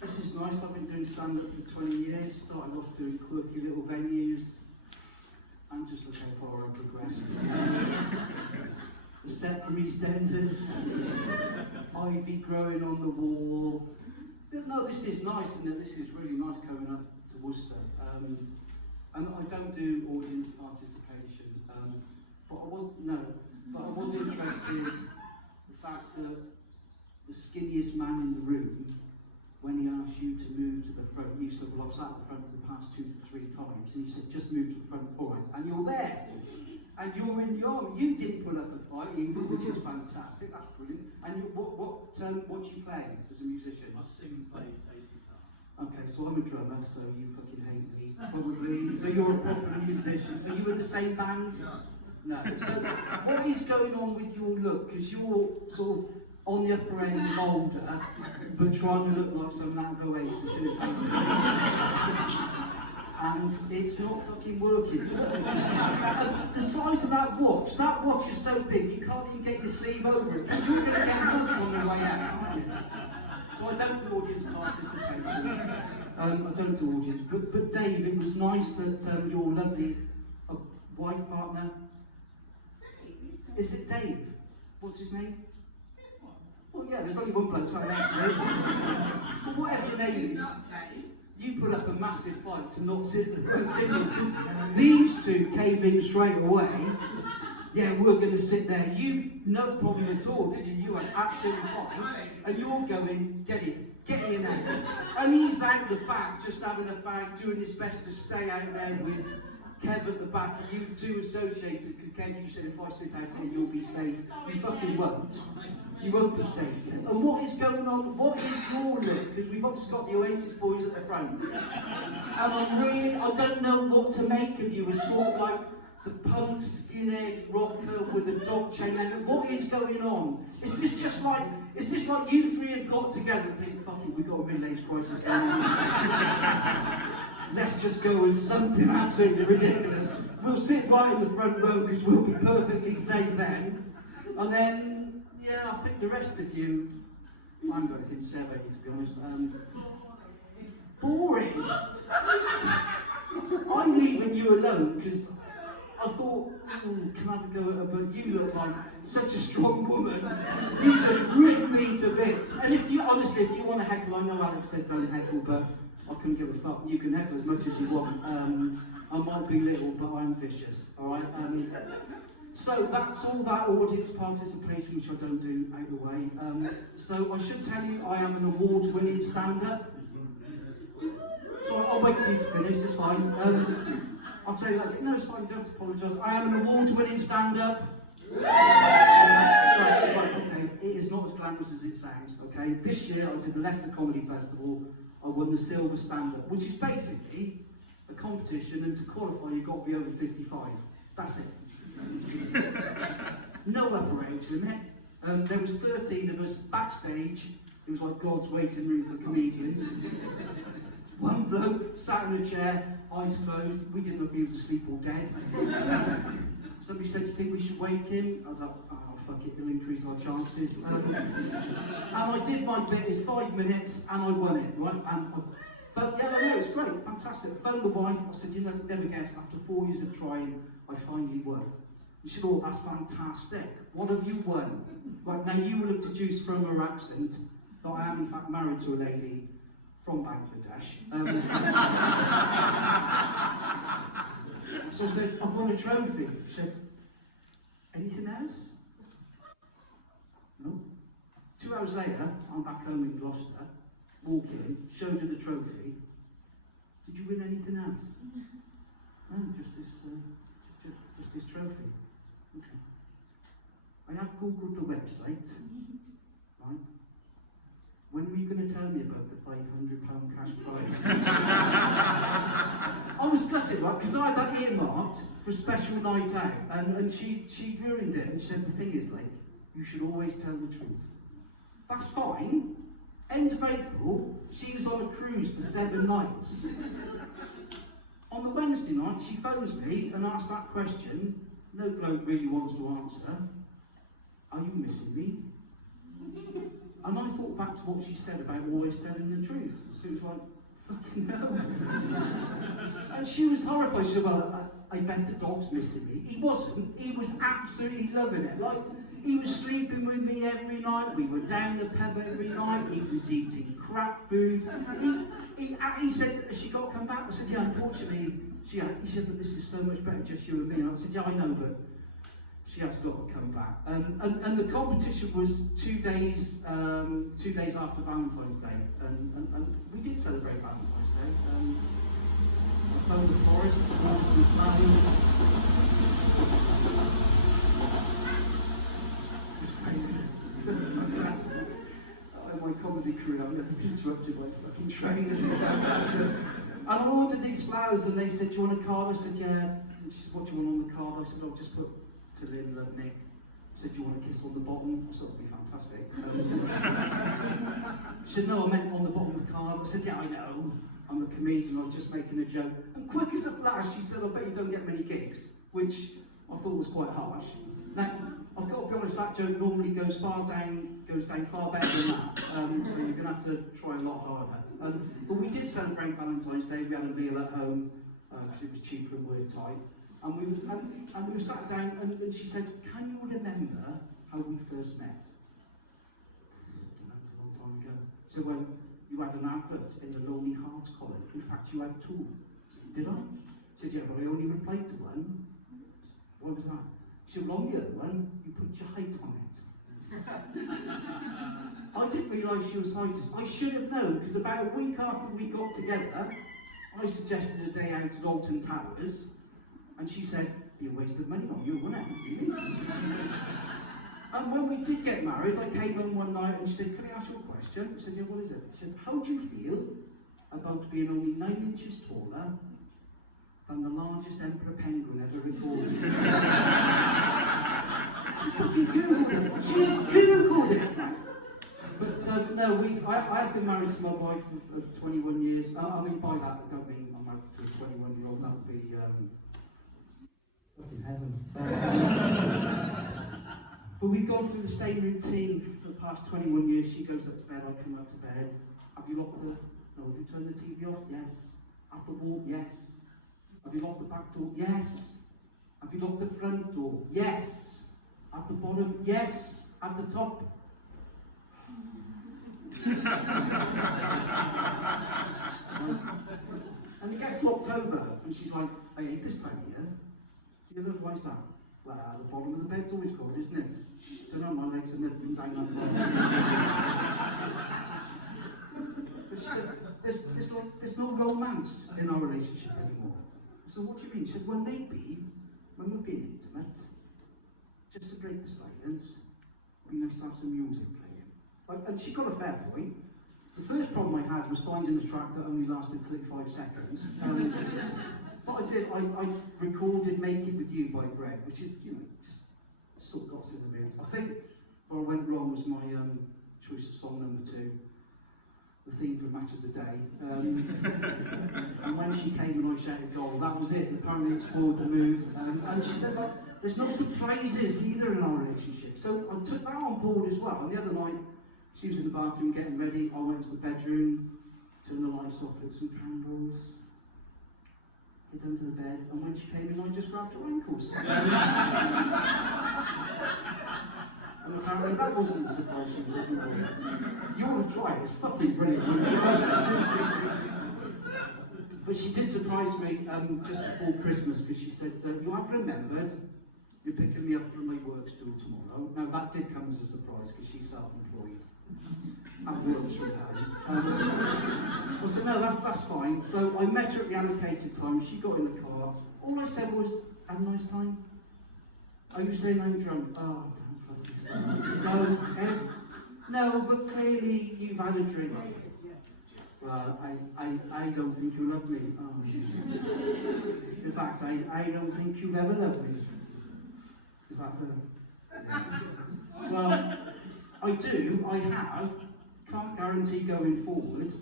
This is nice. I've been doing stand-up for 20 years. Started off doing quirky little venues. And just look how far I've progressed. The set from EastEnders. Ivy growing on the wall. No, this is nice, and this is really nice coming up to Worcester. And I don't do audience participation, but I was interested the fact that the skinniest man in the room, when he asked you to move to the front, you said, well, I've sat at the front for the past 2 to 3 times, and he said, just move to the front, all right, and you're there, and you're in the army. You didn't put up a fight either, which is fantastic, that's brilliant. And what do you play as a musician? I sing and play bass guitar. Okay, so I'm a drummer, so you fucking hate me, probably. So you're a proper musician. Are you in the same band? No. So what is going on with your look? Because you're sort of on the upper end of older, but trying to look like someone out of Oasis in a basic. And it's not fucking working. The size of that watch is so big you can't even get your sleeve over it. You're going to get hooked on the way out, aren't you? So I don't do audience participation. I don't do audience. But Dave, it was nice that your lovely wife partner. Is it Dave? What's his name? Well, yeah, there's only one bloke saying actually. But whatever your name is, you put up a massive fight to not sit in the front, didn't you? Because these two came in straight away. Yeah, we're going to sit there. You, no problem at all, did you? You were absolutely fine. And you're going, get in there. And he's out the back, just having a fag, doing his best to stay out there with Kev at the back. You two associated, because Kev, you said if I sit out here, you'll be safe. You fucking won't. You won't be safe. And what is going on? What is your look? Because we've obviously got the Oasis boys at the front. And I don't know what to make of you as sort of like the punk skinhead rocker with a dog chain. What is going on? Is this like you three have got together and think, fuck it, we've got a middle-aged crisis going on. Let's just go with something absolutely ridiculous. We'll sit right in the front row because we'll be perfectly safe then. And then, yeah, I think the rest of you, I haven't got anything to say about you, to be honest. Boring. I'm leaving you alone because I thought, can I have a go at her? But you look like such a strong woman. You just rip me to bits. And if you want to heckle, I know Alex said don't heckle, but I couldn't give a fuck. You can heckle as much as you want. I might be little, but I'm vicious. All right. So that's all that audience participation, which I don't do out the way. So I should tell you, I am an award-winning stand-up. So I'll wait for you to finish. It's fine. I'll tell you that. No, it's fine. You don't have to apologise. I am an award-winning stand-up. Right, okay. It is not as glamorous as it sounds. Okay. This year I did the Leicester Comedy Festival. I won the Silver Stand-up, which is basically a competition, and to qualify you've got to be over 55. That's it. No upper age limit. There was 13 of us backstage. It was like God's waiting room for comedians. One bloke sat in a chair, eyes closed. We didn't know if he was asleep or dead. Somebody said, do you think we should wake him? I was like, oh fuck it, it'll increase our chances. And I did my bit, it's 5 minutes, and I won it, right? But yeah, no, it's great, fantastic. I phoned the wife, I said, you know, never guess, after 4 years of trying, I finally won. She said, oh, that's fantastic. What have you won? Right, now you will have deduced from her accent that I am in fact married to a lady from Bangladesh. So I said, I've won a trophy. She said, anything else? No. 2 hours later, I'm back home in Gloucester, walk in, showed her the trophy. Did you win anything else? No, just this trophy. Okay. I have googled the website, right? When were you going to tell me about the £500 cash prize? I was gutted, right? Because I had that earmarked for a special night out, and she ruined it and said the thing is, like, you should always tell the truth. That's fine. End of April, she was on a cruise for 7 nights. On the Wednesday night, she phones me and asks that question no bloke really wants to answer. Are you missing me? And I thought back to what she said about always telling the truth. She was like, fucking no. And she was horrified. She said, well, I bet the dog's missing me. He wasn't. He was absolutely loving it. Like, he was sleeping with me every night. We were down the pub every night. He was eating crap food. He said, has she got to come back? I said, yeah, unfortunately, he said, but this is so much better, just you and me. And I said, yeah, I know, but she has got to come back. And the competition was 2 days after Valentine's Day. And we did celebrate Valentine's Day. I phoned the florist, ordered some flowers. It was fantastic. My comedy career, I've never been interrupted by fucking train. It was fantastic. And I ordered these flowers, and they said, do you want a card? I said, yeah. And she said, what do you want on the card? I said, I'll just put to Lynn, love Nick. She said, do you want a kiss on the bottom? I said, that'd be fantastic. She said, no, I meant on the bottom of the card. I said, yeah, I know. I'm a comedian, I was just making a joke. And quick as a flash, she said, I bet you don't get many gigs, which I thought was quite harsh. Now, I've got to be honest, that joke normally goes down far better than that. So you're going to have to try a lot harder. But we did celebrate Valentine's Day. We had a meal at home because it was cheaper and we're tight. And we were sat down, and she said, "Can you remember how we first met?" I don't know, it was a long time ago. So when you had an advert in the Lonely Hearts column, in fact you had two. Did I? She said, yeah, but I only replied to one. Why was that? She said, well, on the other one, you put your height on it. I didn't realise she was heightless. I should have known, because about a week after we got together, I suggested a day out at Alton Towers, and she said, you wasted money on you, wasn't it? Really? And when we did get married, I came home one night and she said, can I ask you a question? I said, yeah, what is it? She said, how do you feel about being only 9 inches taller than the largest emperor penguin ever recorded? She fucking Googled it. She Googled it. But no, I've been married to my wife of 21 years. I mean, by that, I don't mean I'm married to a 21-year-old. That would be fucking heaven. But we've gone through the same routine for the past 21 years. She goes up to bed, I come up to bed. Have you locked the... No, have you turned the TV off? Yes. At the wall? Yes. Have you locked the back door? Yes. Have you locked the front door? Yes. At the bottom? Yes. At the top? And it gets to October, and she's like, I hate this time of year. So you look, why is that? Well, the bottom of the bed's always cold, isn't it? Don't know, my legs have never been down that far. But she said, there's no romance in our relationship anymore. So what do you mean? She said, well, maybe when we're being intimate, just to break the silence, it'd be nice to have some music playing. And she got a fair point. The first problem I had was finding a track that only lasted 35 seconds. But I recorded Make It With You by Brett, which is, you know, just sort of got us in the mood. I think where I went wrong was my choice of song number 2, the theme for Match of the Day. And when she came and I shouted goal, that was it. Apparently it spoiled the mood. And she said, like, there's no surprises either in our relationship. So I took that on board as well. And the other night, she was in the bathroom getting ready. I went to the bedroom, turned the lights off, lit some candles, hid under the bed, and when she came in, I just grabbed her ankles. And apparently that wasn't the surprise she was looking for. You want to try it? It's fucking brilliant. But she did surprise me just before Christmas, because she said, you have remembered you're picking me up from my work stool tomorrow. Now that did come as a surprise, because she's self-employed. And works from home. I said, no, that's fine. So I met her at the allocated time. She got in the car. All I said was, have a nice time. Are you saying I'm drunk? Oh, don't. No, but clearly you've had a drink. Well, I don't think you love me. In fact, I don't think you've ever loved me. Is that her? Well, I do, I have. Can't guarantee going forward.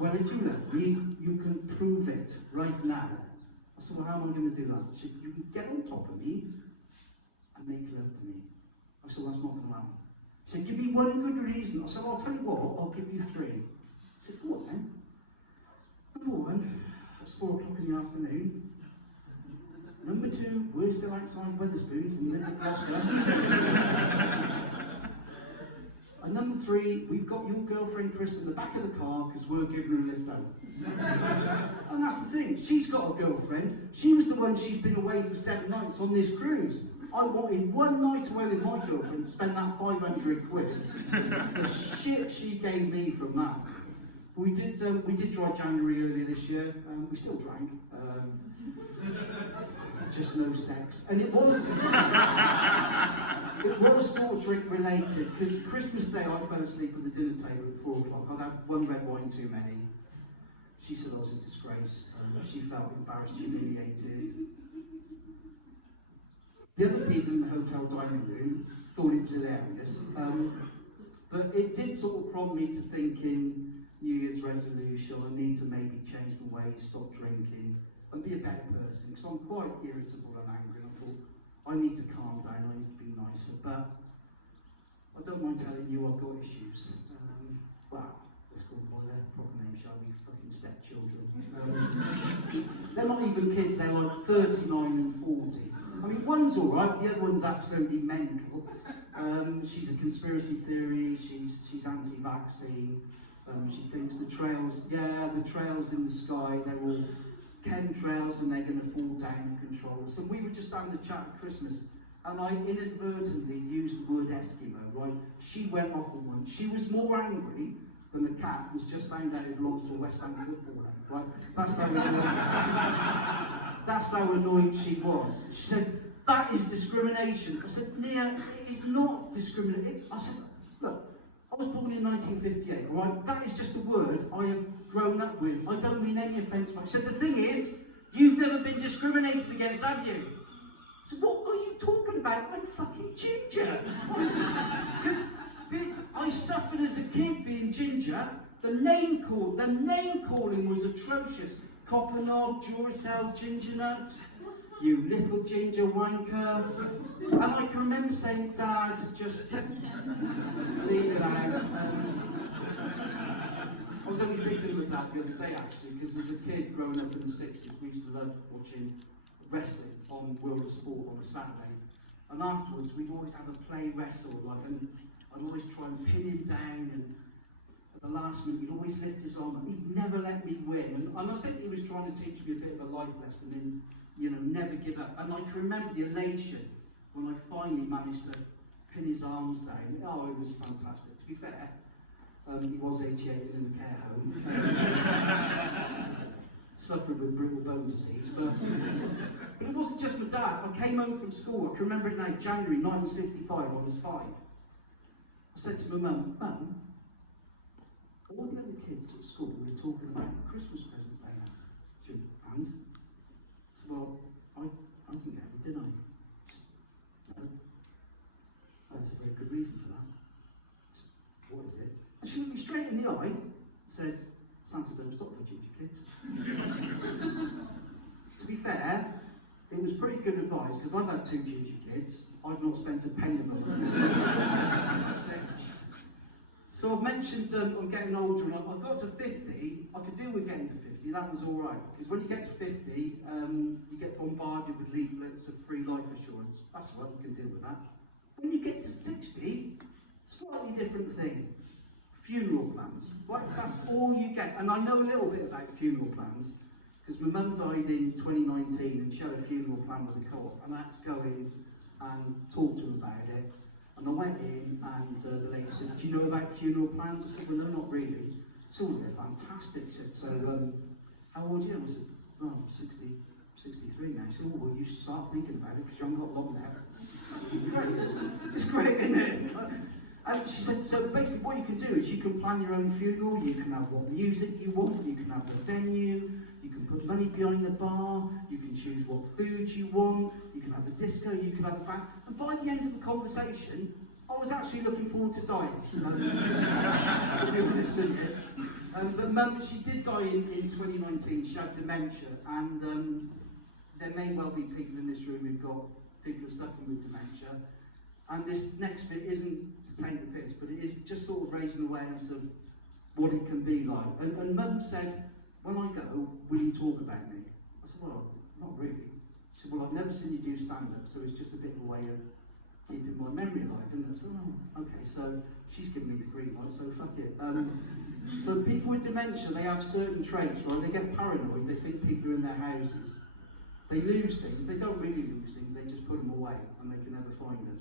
Well, if you love me, you can prove it right now. I said, well, how am I going to do that? She said, you can get on top of me and make love to me. I said, well, that's not going to happen. She said, give me one good reason. I said, well, I'll tell you what, I'll give you three. I said, what then? Number one, it's 4 o'clock in the afternoon. Number two, we're still outside Wetherspoons in the middle of Gloucester. And number three, we've got your girlfriend Chris in the back of the car because we're giving her a lift home. And that's the thing, she's got a girlfriend. She was the one, she's been away for 7 nights on this cruise. I wanted one night away with my girlfriend to spend that 500 quid. The shit she gave me from that. We did dry January earlier this year. We still drank. Just no sex. And it was sort of drink related, because Christmas Day I fell asleep at the dinner table at 4 o'clock. I'd had one red wine too many. She said I was a disgrace. She felt embarrassed, humiliated. The other people in the hotel dining room thought it was hilarious. But it did sort of prompt me to thinking, New Year's resolution, I need to maybe change my ways, stop drinking, and be a better person, because I'm quite irritable and angry. And I thought, I need to calm down, I need to be nicer, but I don't mind telling you I've got issues. Well, let's call them by their proper name, shall we? Fucking stepchildren. They're not even kids, they're like 39 and 40. I mean, one's alright, the other one's absolutely mental. She's a conspiracy theory, she's anti-vaccine. She thinks the trails in the sky, they're all chemtrails and they're going to fall down and control us. And we were just having a chat at Christmas, and I inadvertently used the word Eskimo, right? She went off on one. She was more angry than the cat was just found out it belongs to a West Ham footballer, right? That's how annoyed she was. She said, that is discrimination. I said, Nia, it is not discrimination. I said, look, I was born in 1958, right? That is just a word I have grown up with. I don't mean any offence by it. So the thing is, you've never been discriminated against, have you? So what are you talking about? I'm fucking ginger. Because I suffered as a kid being ginger. The name calling was atrocious. Copper knob, Duracell, ginger nut, you little ginger wanker. And I can remember saying, Dad, just leave it out. I was only thinking of my dad the other day, actually, because as a kid growing up in the 60s, we used to love watching wrestling on World of Sport on a Saturday. And afterwards, we'd always have a play wrestle, and I'd always try and pin him down, and at the last minute, he'd always lift his arm, and he'd never let me win. And I think he was trying to teach me a bit of a life lesson in, never give up. And I can remember the elation when I finally managed to pin his arms down. Oh, it was fantastic. To be fair, he was 88 in a care home, suffering with brittle bone disease. But it wasn't just my dad. I came home from school, I can remember it now, January 1965, I was 5. I said to my mum, Mum, all the other kids at school were talking about the Christmas presents they had. She went, and? I said, well, I didn't get any, did I? She said, no. That's a very good reason for that. I said, what is it? And she looked me straight in the eye and said, Santa don't stop for ginger kids. To be fair, it was pretty good advice, because I've had 2 ginger kids. I've not spent a penny on them. So I've mentioned I'm getting older, and I got to 50, I could deal with getting to 50, that was all right. Because when you get to 50, you get bombarded with leaflets of free life assurance. That's all right, you can deal with that. When you get to 60, slightly different thing. Funeral plans. Right, that's all you get. And I know a little bit about funeral plans, because my mum died in 2019, and she had a funeral plan with the co-op, and I had to go in and talk to them about it. And I went in, and the lady said, do you know about funeral plans? I said, well, no, not really. She said, oh, they're fantastic. She said, so, how old are you? I said, well, I'm 63 now. She said, oh, well, you should start thinking about it, because you haven't got long left. It's great, isn't it? And she said, so basically what you can do is you can plan your own funeral, you can have what music you want, you can have the venue, you can put money behind the bar, you can choose what food you want, you can have a disco, you can have a band. And by the end of the conversation, I was actually looking forward to dying, to be honest with you. But Mum, she did die in 2019, she had dementia, and there may well be people in this room who've got people who are suffering with dementia. And this next bit isn't to take the piss, but it is just sort of raising awareness of what it can be like. And Mum said, when I go, will you talk about me? I said, well, not really. She said, well, I've never seen you do stand-up, so it's just a bit of a way of keeping my memory alive. And I said, oh, okay, so she's given me the green light, so fuck it. So people with dementia, they have certain traits, right? They get paranoid, they think people are in their houses. They lose things, they don't really lose things, they just put them away and they can never find them.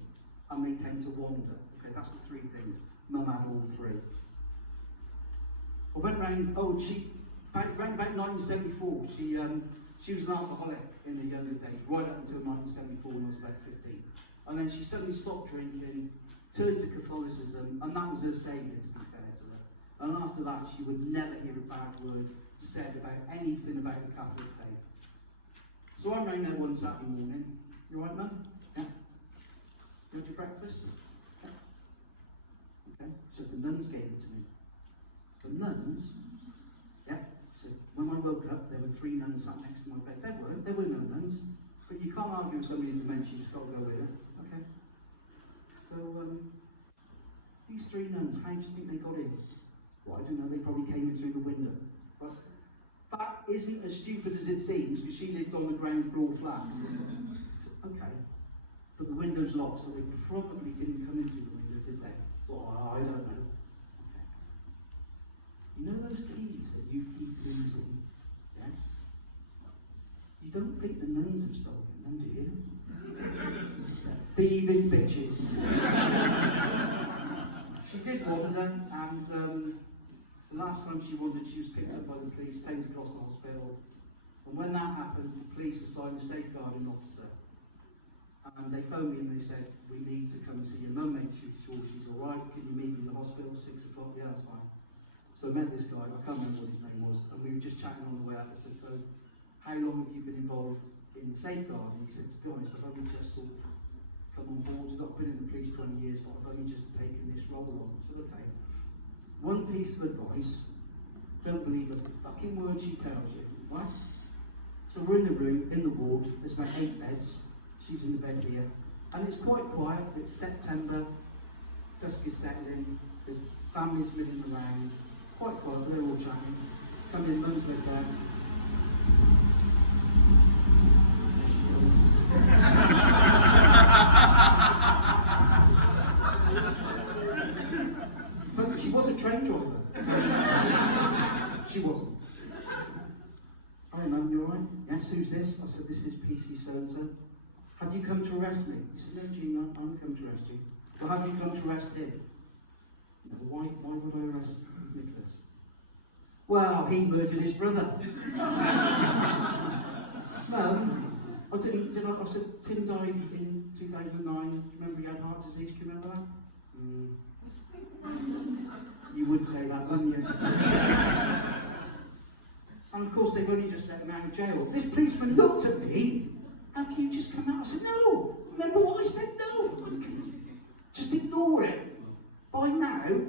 And they tend to wander. Okay, that's the three things. Mum had all three. I went round, around about 1974, she was an alcoholic in the younger days, right up until 1974 when I was about 15. And then she suddenly stopped drinking, turned to Catholicism, and that was her saviour, to be fair to her. And after that, she would never hear a bad word said about anything about the Catholic faith. So I'm round there one Saturday morning. You all right, Mum? Yeah? You had your breakfast? Yeah. Okay, so the nuns gave it to me. The nuns, yeah, so when I woke up, there were 3 nuns sat next to my bed. There were no nuns, but you can't argue with somebody with dementia, you've just got to go with it. Okay. So, these 3 nuns, how do you think they got in? Well, I don't know, they probably came in through the window. But that isn't as stupid as it seems, because she lived on the ground floor flat. Okay. But the window's locked, so they probably didn't come in through the window, did they? Well, I don't know. Okay. You know those keys that you keep losing? Yes? You don't think the nuns have stolen them, do you? They're thieving bitches. She did wander, and the last time she wandered, she was picked up by the police, taken to Gloucester Hospital. And when that happens, the police assign a safeguarding officer. And they phoned me and they said, we need to come and see your mum, make sure she's all right. Can you meet me in the hospital at 6 o'clock? Yeah, that's fine. So I met this guy, I can't remember what his name was, and we were just chatting on the way out. I said, so how long have you been involved in safeguarding? He said, to be honest, I've only just sort of come on board. I've not been in the police 20 years, but I've only just taken this role on. I said, okay. One piece of advice, don't believe a fucking word she tells you, right? So we're in the room, in the ward, there's about 8 beds. She's in the bed here, and it's quite quiet. It's September, dusk is settling, there's families milling around, quite quiet, they're all chatting. Come in, Mum's laid down. But she was a train driver. She wasn't. Hi Mum, you alright? Yes, who's this? I said, this is PC so-and-so. Have you come to arrest me? He said, no, Gina, I'm come to arrest you. Well, have you come to arrest him? No, why would I arrest Nicholas? Well, he murdered his brother. No, I said, Tim died in 2009. Do you remember he had heart disease? Do you remember that? You would say that, wouldn't you? And of course, they've only just let him out of jail. This policeman looked at me. Have you just come out? I said, no. Remember what I said? No. Just ignore it. By now,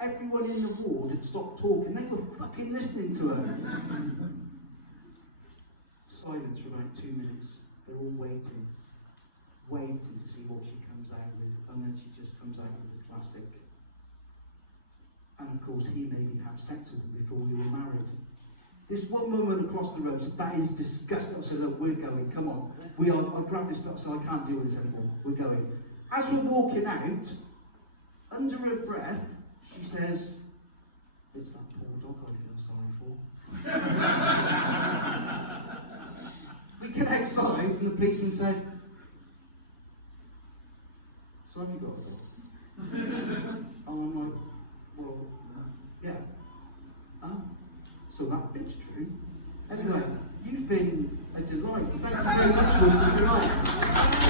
everyone in the ward had stopped talking. They were fucking listening to her. Silence for about 2 minutes. They're all waiting to see what she comes out with. And then she just comes out with the classic. And of course, he made me have sex with her before we were married. This one woman across the road said, that is disgusting. I said, look, we're going, come on. I grabbed this box, so I can't deal with this anymore. We're going. As we're walking out, under her breath, she says, it's that poor dog I feel sorry for. We get outside, and the policeman said, so have you got a dog? Oh, I'm like, well, yeah. Oh. So that bit's true. Anyway, you've been a delight. Thank you very much for listening.